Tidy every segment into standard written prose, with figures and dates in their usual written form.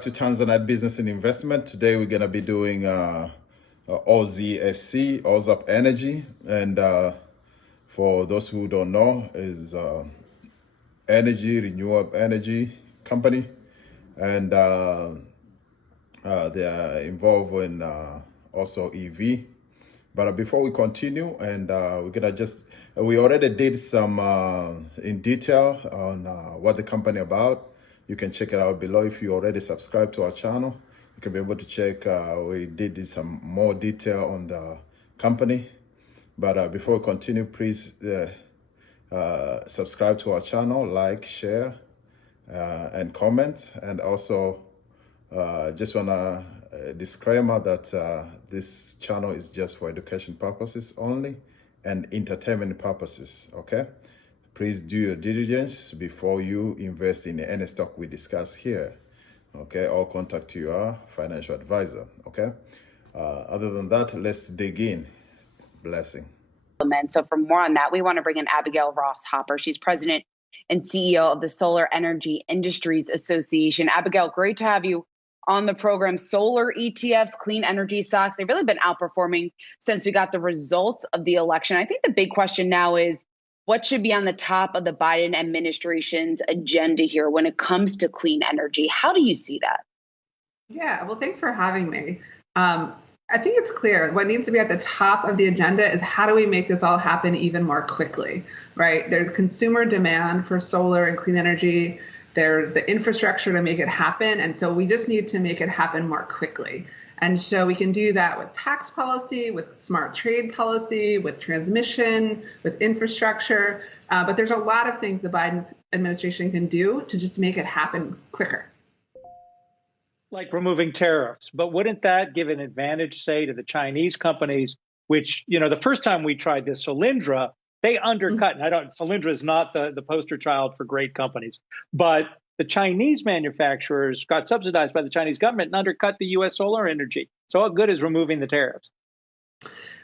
back to Tanzanite Business and Investment. Today we're going to be doing OZSC, Ozop Energy. And for those who don't know, is renewable energy company. And they are involved in also EV. But before we continue, and we're gonna we already did some in detail on what the company about. You can check it out below. If you already subscribed to our channel, you can be able to check. We did some more detail on the company. But before we continue, please subscribe to our channel, like, share, and comment. And also, just wanna disclaimer that this channel is just for education purposes only and entertainment purposes, okay? Please do your diligence before you invest in any stock we discuss here, okay? Or contact your financial advisor, okay? Other than that, let's dig in. Blessing. So for more on that, we want to bring in Abigail Ross Hopper. She's president and CEO of the Solar Energy Industries Association. Abigail, great to have you on the program. Solar ETFs, clean energy stocks, they've really been outperforming since we got the results of the election. I think the big question now is what should be on the top of the Biden administration's agenda here when it comes to clean energy? How do you see that? Yeah, well, thanks for having me. I think it's clear what needs to be at the top of the agenda is how do we make this all happen even more quickly, right? There's consumer demand for solar and clean energy. There's the infrastructure to make it happen. And so we just need to make it happen more quickly. And so we can do that with tax policy, with smart trade policy, with transmission, with infrastructure. But there's a lot of things the Biden administration can do to just make it happen quicker. Like removing tariffs. But wouldn't that give an advantage, say, to the Chinese companies, which, the first time we tried this, Solyndra, they undercut, and Solyndra is not the poster child for great companies, but the Chinese manufacturers got subsidized by the Chinese government and undercut the U.S. solar energy. So what good is removing the tariffs?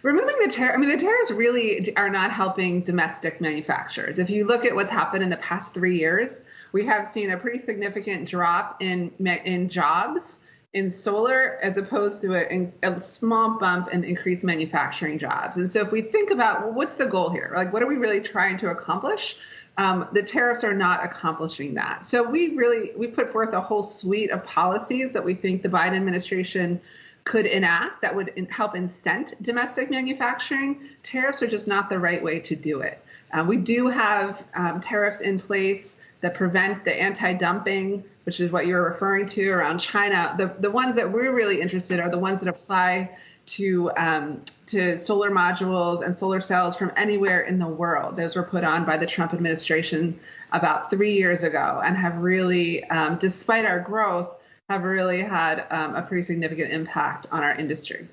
Removing the the tariffs really are not helping domestic manufacturers. If you look at what's happened in the past 3 years, we have seen a pretty significant drop in jobs in solar as opposed to a small bump in increased manufacturing jobs. And so if we think about, well, what's the goal here? Like, what are we really trying to accomplish? The tariffs are not accomplishing that. So we put forth a whole suite of policies that we think the Biden administration could enact that would help incent domestic manufacturing. Tariffs are just not the right way to do it. We do have tariffs in place that prevent the anti-dumping, which is what you're referring to around China. The ones that we're really interested in are the ones that apply to solar modules and solar cells from anywhere in the world. Those were put on by the Trump administration about 3 years ago and have really, despite our growth, have really had a pretty significant impact on our industry.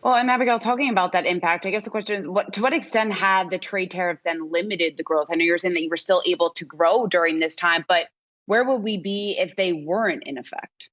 Well, and Abigail, talking about that impact, I guess the question is, to what extent had the trade tariffs then limited the growth? I know you're saying that you were still able to grow during this time, but where would we be if they weren't in effect?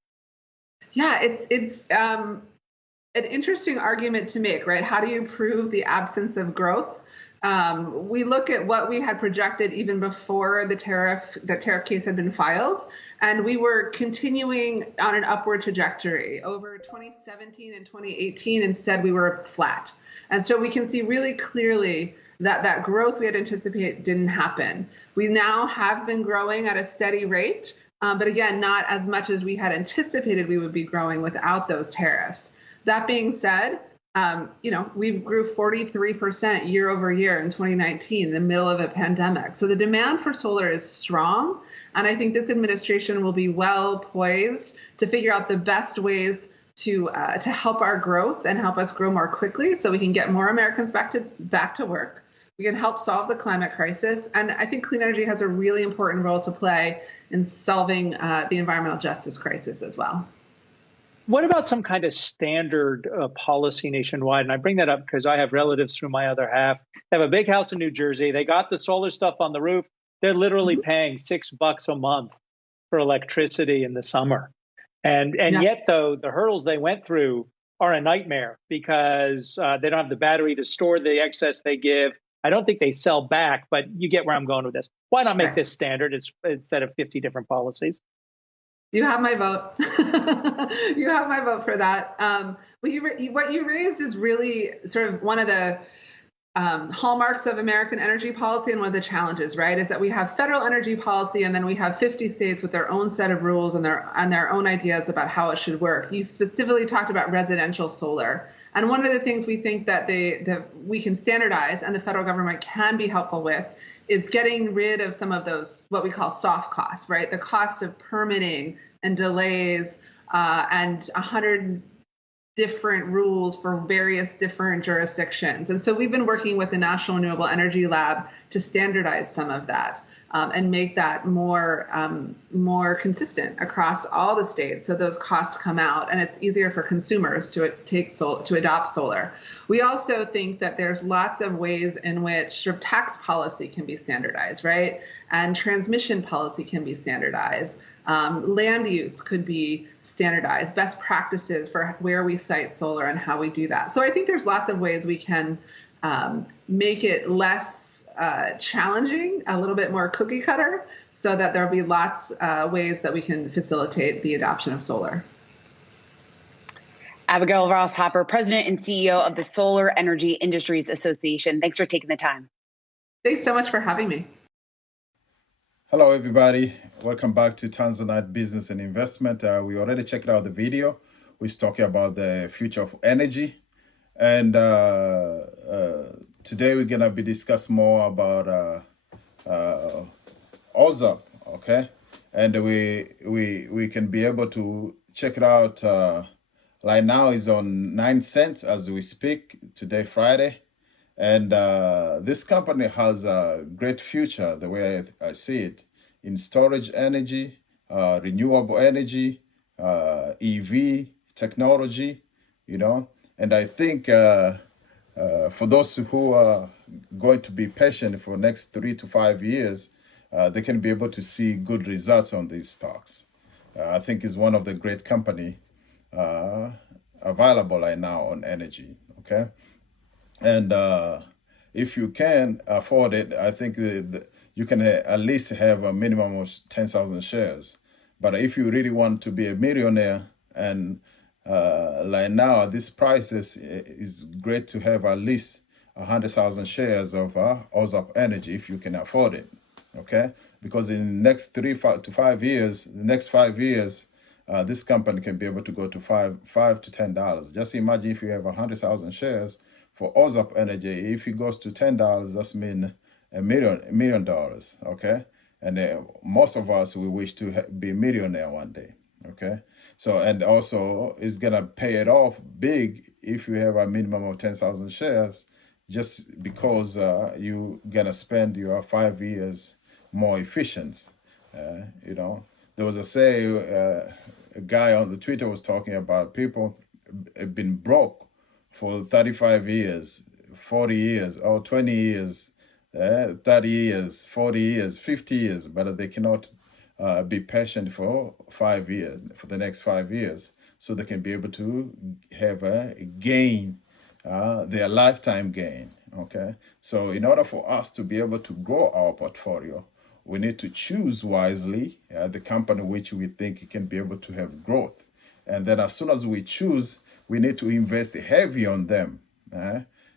Yeah, it's an interesting argument to make, right? How do you prove the absence of growth? We look at what we had projected even before the tariff case had been filed, and we were continuing on an upward trajectory. Over 2017 and 2018, instead, we were flat. And so we can see really clearly that growth we had anticipated didn't happen. We now have been growing at a steady rate, but again, not as much as we had anticipated we would be growing without those tariffs. That being said, we grew 43% year over year in 2019, in the middle of a pandemic. So the demand for solar is strong. And I think this administration will be well poised to figure out the best ways to help our growth and help us grow more quickly so we can get more Americans back to work. We can help solve the climate crisis. And I think clean energy has a really important role to play in solving the environmental justice crisis as well. What about some kind of standard policy nationwide? And I bring that up because I have relatives through my other half. They have a big house in New Jersey. They got the solar stuff on the roof. They're literally paying $6 a month for electricity in the summer. And yet, though, the hurdles they went through are a nightmare because they don't have the battery to store the excess they give. I don't think they sell back, but you get where I'm going with this. Why not make this standard instead of 50 different policies? You have my vote. You have my vote for that. What you raised is really sort of one of the hallmarks of American energy policy, and one of the challenges, right, is that we have federal energy policy, and then we have 50 states with their own set of rules and their own ideas about how it should work. You specifically talked about residential solar, and one of the things we think that we can standardize, and the federal government can be helpful with, is getting rid of some of those what we call soft costs, right? The cost of permitting and delays and 100 different rules for various different jurisdictions. And so we've been working with the National Renewable Energy Lab to standardize some of that and make that more consistent across all the states, so those costs come out and it's easier for consumers to adopt solar. We also think that there's lots of ways in which sort of tax policy can be standardized, right? And transmission policy can be standardized. Land use could be standardized, best practices for where we site solar and how we do that. So I think there's lots of ways we can make it less challenging, a little bit more cookie cutter, so that there'll be lots ways that we can facilitate the adoption of solar. Abigail Ross Hopper, President and CEO of the Solar Energy Industries Association. Thanks for taking the time. Thanks so much for having me. Hello, everybody. Welcome back to Tanzanite Business and Investment. We already checked out the video. We're talking about the future of energy. And today we're going to be discussing more about Ozop, okay? And we can be able to check it out. Right now is on 9 cents as we speak, today, Friday. And this company has a great future, the way I see it, in storage energy, renewable energy, EV technology, you know. And I think for those who are going to be patient for the next 3 to 5 years, they can be able to see good results on these stocks. I think it's one of the great company available right now on energy, okay? And if you can afford it, I think you can at least have a minimum of 10,000 shares. But if you really want to be a millionaire, and like now at these prices, it's great to have at least 100,000 shares of Ozop Energy if you can afford it, okay? Because in the next 3 to 5 years, this company can be able to go to $5 to $10. Just imagine if you have 100,000 shares for Ozop Energy. If it goes to $10, that's mean $1 million, okay? And most of us, we wish to be a millionaire one day, okay? So, and also it's gonna pay it off big if you have a minimum of 10,000 shares, just because you gonna spend your 5 years more efficient. You know, there was a guy on the Twitter was talking about people have been broke for 35 years, 40 years, or 20 years, 30 years, 40 years, 50 years, but they cannot be patient for 5 years, for the next 5 years, so they can be able to have a gain, their lifetime gain, okay? So in order for us to be able to grow our portfolio, we need to choose wisely the company which we think can be able to have growth. And then as soon as we choose, we need to invest heavy on them.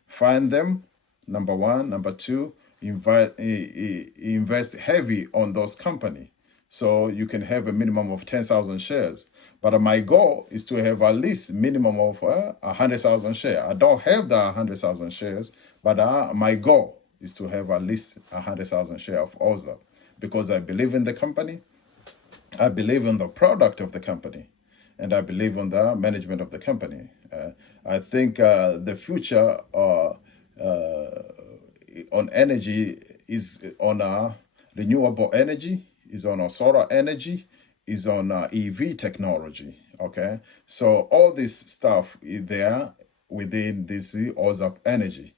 Find them, number one. Number two, invest heavy on those companies. So you can have a minimum of 10,000 shares. But my goal is to have at least minimum of 100,000 shares. I don't have the 100,000 shares, but my goal is to have at least 100,000 shares of Ozop, because I believe in the company, I believe in the product of the company, and I believe in the management of the company. I think the future on energy is on renewable energy, is on solar energy, is on EV technology, okay? So all this stuff is there within this Ozop Energy.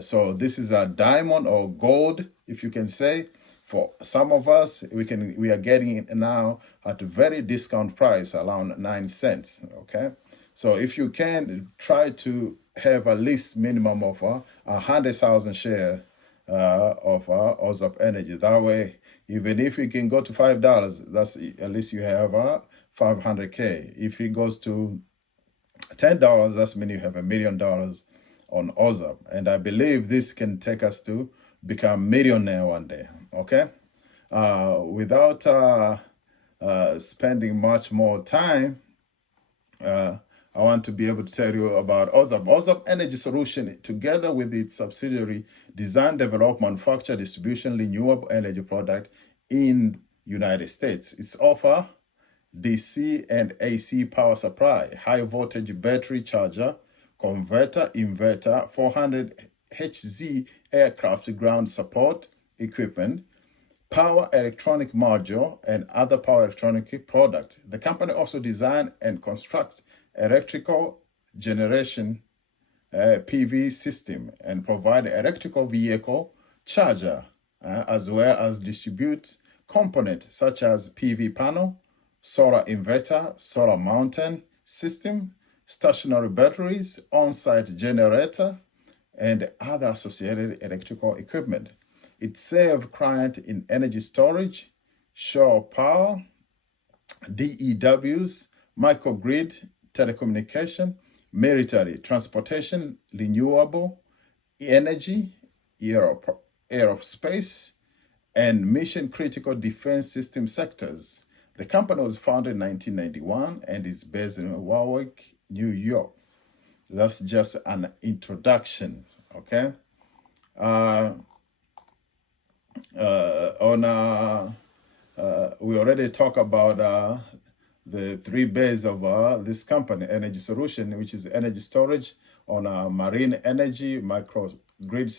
So this is a diamond or gold, if you can say. For some of us, we are getting it now at a very discount price, around 9 cents, okay? So if you can, try to have at least minimum of 100,000 share of Ozop Energy. That way, even if it can go to $5, that's at least you have 500K. If it goes to $10, that's mean you have $1 million on Ozop. And I believe this can take us to become millionaire one day. Okay, without spending much more time, I want to be able to tell you about Ozop. Ozop Energy Solution, together with its subsidiary, design, develop, manufacture, distribution, renewable energy product in United States. It's offer DC and AC power supply, high voltage battery charger, converter, inverter, 400 HZ aircraft ground support equipment, power electronic module, and other power electronic product. The company also design and construct electrical generation PV system and provide electrical vehicle charger, as well as distribute components such as PV panel, solar inverter, solar mountain system, stationary batteries, on-site generator, and other associated electrical equipment. It serves clients in energy storage, shore power, DEWs, microgrid, telecommunication, military, transportation, renewable energy, aerospace, and mission-critical defense system sectors. The company was founded in 1991 and is based in Warwick, New York. That's just an introduction, okay? We already talked about the three bases of this company, Energy Solution, which is energy storage on marine energy, microgrid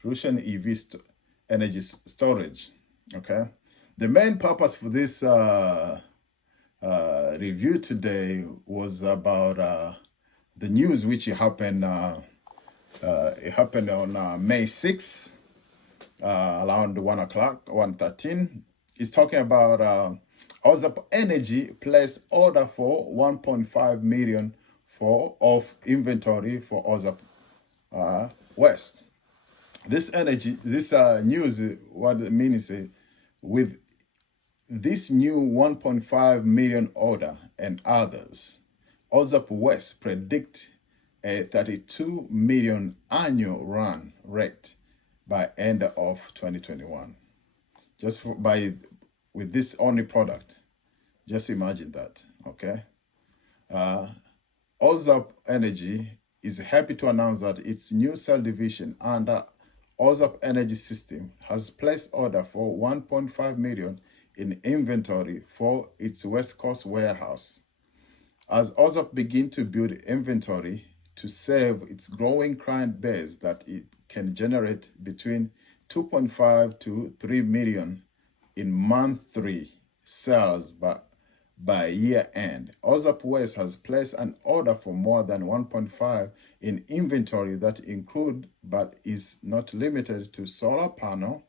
solution, EV energy storage. Okay. The main purpose for this review today was about the news which happened. It happened on May 6th, around 1 o'clock, 1:13. It's talking about Ozop Energy placed order for 1.5 million of inventory for Ozop West. This news, what it means is, with this new 1.5 million order and others, Ozop West predict a 32 million annual run rate by end of 2021. Just with this only product. Just imagine that, okay? Ozop Energy is happy to announce that its new cell division under Ozop Energy System has placed order for 1.5 million in inventory for its West Coast warehouse. As Ozop begin to build inventory to serve its growing client base that it can generate between 2.5 to 3 million in monthly sales by year end. Ozop West has placed an order for more than 1.5 in inventory that include but is not limited to solar panel,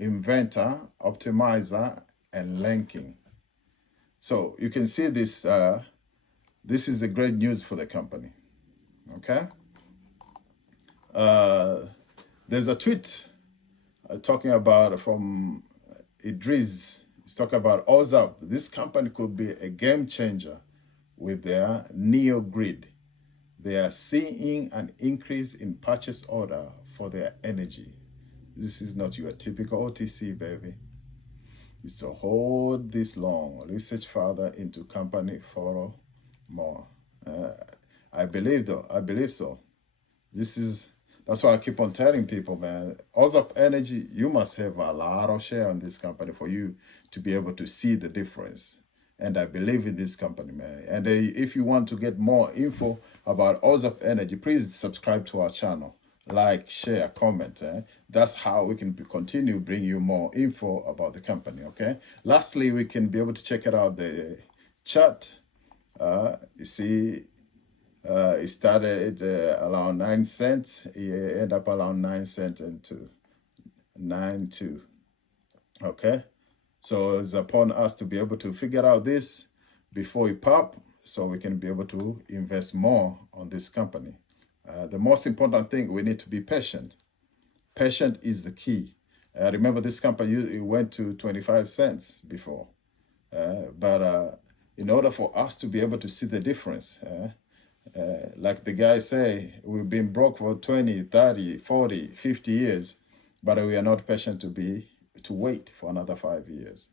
inverter, optimizer, and linking. So you can see this. This is a great news for the company. Okay. There's a tweet talking about from Idris. He's talking about Ozop. This company could be a game changer with their Neo Grid. They are seeing an increase in purchase order for their energy. This is not your typical OTC, baby. It's to hold this long. Research further into company, follow more. I believe so. That's why I keep on telling people, man, Ozop Energy, you must have a lot of share in this company for you to be able to see the difference. And I believe in this company, man. And if you want to get more info about Ozop Energy, please subscribe to our channel. Like, share, comment. That's how we can continue bring you more info about the company, okay? Lastly, we can be able to check it out, the chart. You see, it started around 9 cents. It ended up around 9 cents into 9.2. Okay, so it's upon us to be able to figure out this before it pop, so we can be able to invest more on this company. The most important thing, we need to be patient. Patient is the key. Remember, this company it went to 25 cents before. But in order for us to be able to see the difference, like the guy say, we've been broke for 20, 30, 40, 50 years, but we are not patient to wait for another 5 years.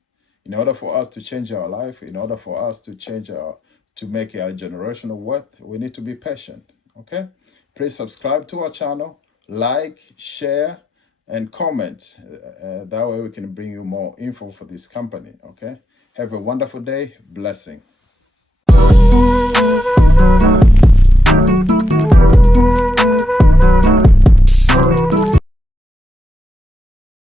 In order for us to change our life, in order for us to to make our generational wealth, we need to be patient, okay? Please subscribe to our channel, like, share, and comment. That way we can bring you more info for this company, okay? Have a wonderful day. Blessing.